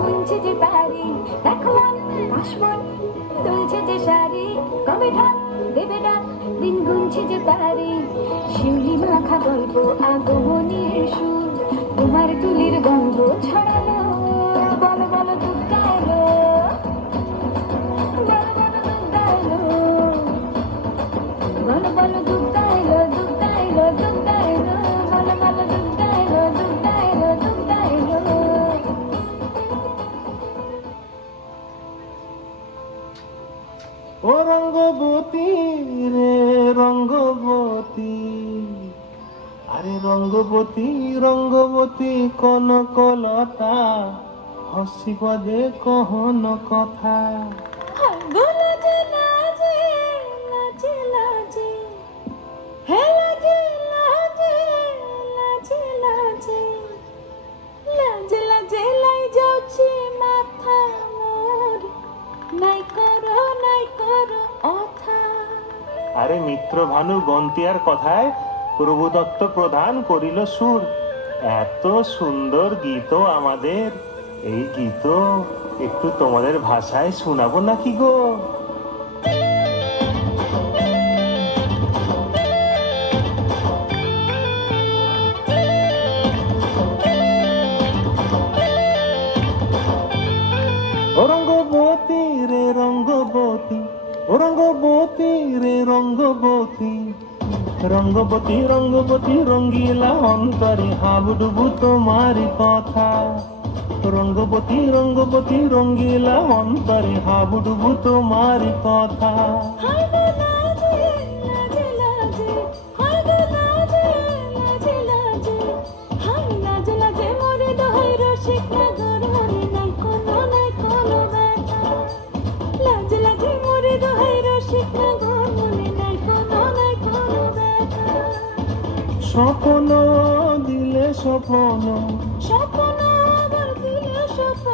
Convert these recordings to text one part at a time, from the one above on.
গুনছে যে তারি, দেখলাম কাশবন তুলছে যে শাড়ি, কবে ঢাক দেবে ডাক, দিন গুনছে যে তারি। শিউলি মাখা গল্প আগমনের সুর, তোমার তুলির গন্ধ ছড়ালো, বলো বলো দুগ্গা এলো, বলো বলো দুগ্গা এলো, বলো বলো দুগ্গা এলো, দুগ্গা এলো, দুগ্গা এলো, বলো বলো দুগ্গা এলো, দুগ্গা এলো, দুগ্গা এলো। ও রঙ্গবতী রে রঙ্গবতী, আরে রঙ্গবতী রঙ্গবতী কনকলতা, হসি পদে কহন কথা। লাজে লাজে লাজে লাজে, হে লাজে লাজে লাজে লাজে, লাজে লাজে লাই যাচ্ছে মাথা মোর, নাই করো অথা। আরে মিত্র ভানু গন্তিয়ার কথায় প্রভু দত্ত প্রধান করিল সুর। এত সুন্দর গীত আমাদের, এই গীত একটু তোমাদের ভাষায় শোনাবো নাকি গো? ও রঙ্গবতী রে রঙ্গবতী, ও রঙ্গবতী রে রঙ্গবতী, রঙ্গবতী রঙ্গবতী রঙ্গিলা অন্তরে হাবুডুবু তোমারি কথা। রঙ্গবতী রঙ্গবতী রঙ্গিলা অন্তরে হাবুডুবু তোমারি কথা। হায় গো লাজে লাজে লাজে, হায় গো লাজে লাজে লাজে, হায় লাজে লাজে মোরে দোহাই রসিক নগর, মনে নাই কোনো ব্যথা। লাজে লাজে মোরে দোহাই রসিক নগর, মনে নাই কোনো ব্যথা। স্বপ্ন দিলে স্বপ্ন, স্বপ্ন আবার দিলে স্বপ্ন,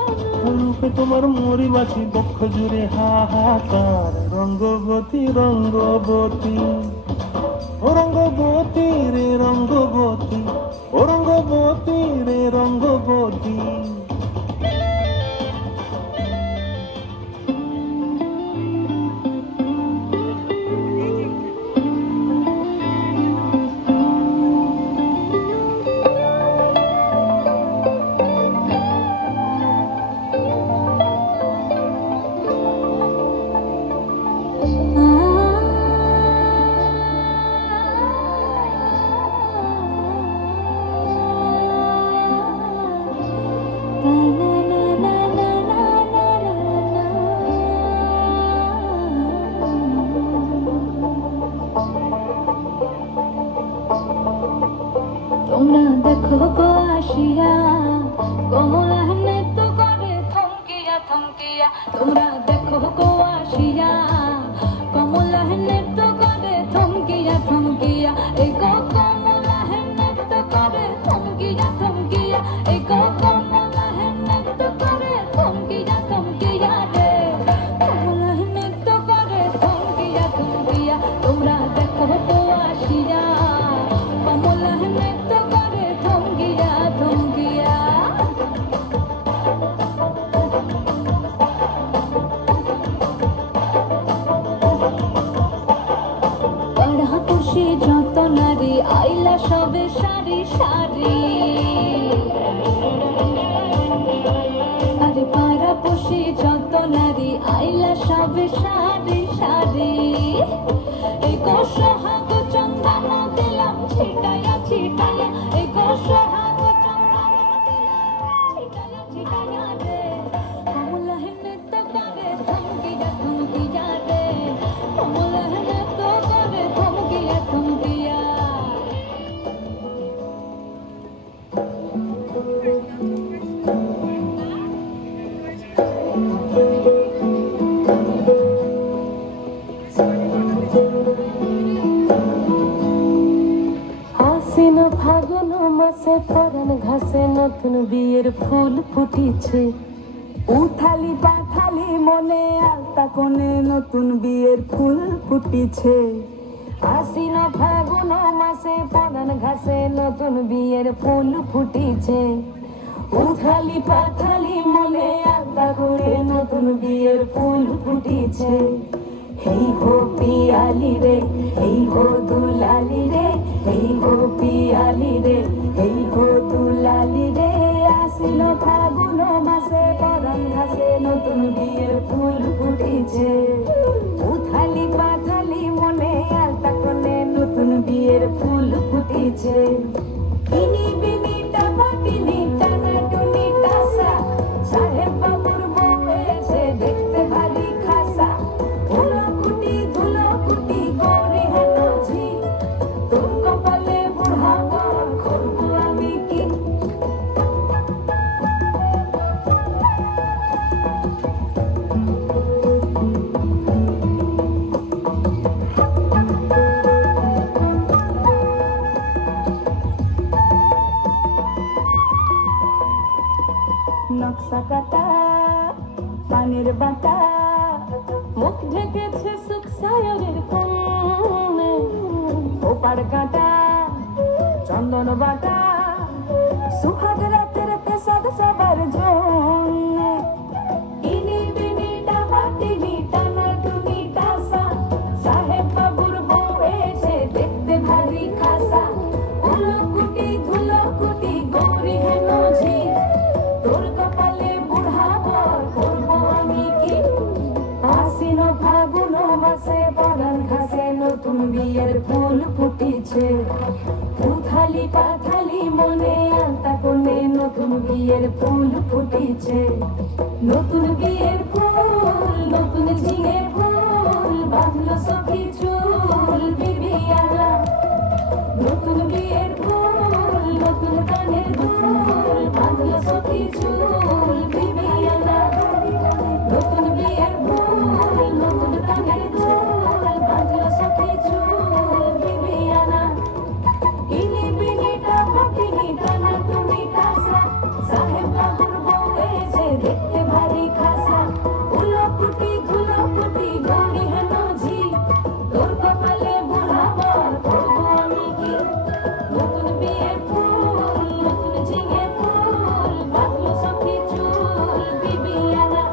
রূপে তোমার মরি বাঁচি বক্ষ জুড়ে হাহাকার। রঙ্গবতী রঙ্গবতী, ও রঙ্গবতী রে রঙ্গবতী, ও রঙ্গবতী রে রঙ্গবতী। তোমরা দেখো গো আসিয়া, কমলা নৃত্য করে থমকিয়া থমকিয়া। তোমরা দেখো গো আসিয়া, কমলা নৃত্য করে থমকিয়া থমকিয়া। এই গো কমলা নৃত্য করে থমকিয়া থমকিয়া, এই গো কমলা নৃত্য করে থমকিয়া থমকিয়া রে, কমলা নৃত্য করে থমকিয়া থমকিয়া। তোমরা দেখো গো আসিয়া, কমলা নৃত্য করে থমকিয়া থমকিয়া। পাড়াপড়শি যত নারী আইলা সবে সারি সারি, আরে পাড়াপড়শি যত নারী আইলা সবে সারি সারি। এই গো সোহাগ চন্দন দিলাম ছিটাইয়া ছিটাইয়া, এই গো সোহাগ চন্দন দিলাম ছিটাইয়া ছিটাইয়া রে, কমলা নৃত্য করে থমকিয়া থমকিয়া রে, কমলা নৃত্য করে থমকিয়া থমকিয়া। আশ্বিন ফাগুন মাসে পরান ঘাসে নতুন বিয়ের ফুল ফুটিছে, উথালি পাথালি মনে আলতা কোণে নতুন বিয়ের ফুল ফুটিছে। আশ্বিন ফাগুন মাসে পরান ঘাসে নতুন বিয়ের ফুল ফুটিছে, উথালি পাথালি মনে আলতা করে নতুন বিয়ের ফুল ফুটিছে। এই হো পিয়ালি রে, এই হো দুলালি রে, এই হো পিয়ালি রে, এই হো দুলালি রে। আসিল ফাগুন মাসে পরাণ ঘাসে নতুন বিয়ের ফুল ফুটিছে। উথালি পাথালি মনে আলতা কোণে নতুন বিয়ের ফুল ফুটিছে। ইনি বিনি টাপাটিনি টানা টুনি টাসা, সাহেব বাবুর বউ এসে দেখতে ভারী খাসা। ধুলো কুটি গৌরী হেলো ঝি, তোর কপালে বুড়া বর করবো আমি কি। নকশা কাটা পানির বাটা, মুখ ঢেকেছে সুখ সায়রের কোণে। ওপার কাটা চন্দন বাটা, সুহাগ রাতের পেশাদ সবার জন্য। ইনি বিনি ডাবাটিনি টানা টুনি টাসা, সাহেব বাবুর বউ এসে দেখতে ভারী খাসা। ধুলো কুটি গৌরী হেলো ঝি, তোর কপালে বুড়া বর করবো আমি কি। আশ্বিন ফাগুন মাসে পরাণ ঘাসে নতুন বিয়ের ফুল ফুটিছে। উথালি পাথালি মনে আলতা কোণে নতুন বিয়ের ফুল ফুটিছে। নতুন বিয়ের ফুল নতুন ঝিঙে ফুল, বাঁধলো সখী চুল বিবিয়ানা। নতুন বিয়ের ফুল নতুন কানের দুল, বাঁধলো সখী চুল বিবিয়ানা। নতুন বিয়ের ফুল নতুন কানের দুল, বাঁধলো সখী চুল বিবিয়ানা। ইনি বিনি টাপাটিনি টানা টুনি টাসা, সাহেব বাবুর বউ এসে দেখতে ভারী খাসা। ধুলো কুটি গৌরী হেলো ঝি, তোর কপালে বুড়া বর করবো আমি কি। নতুন বিয়ের ফুল নতুন ঝিঙে ফুল, বাঁধলো সখী চুল বিবিয়ানা।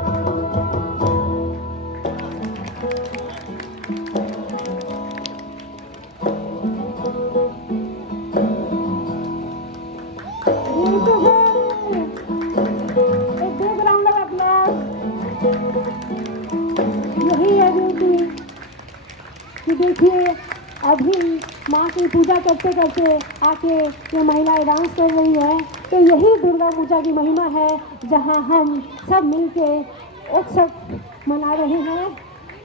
एक देख राउंड आप लोग, यही है ब्यूटी कि देखिए अभी माँ की पूजा करते करते आके ये महिलाएं डांस कर रही है। तो यही दुर्गा पूजा की महिमा है, जहाँ हम सब मिलके उत्सव मना रहे हैं।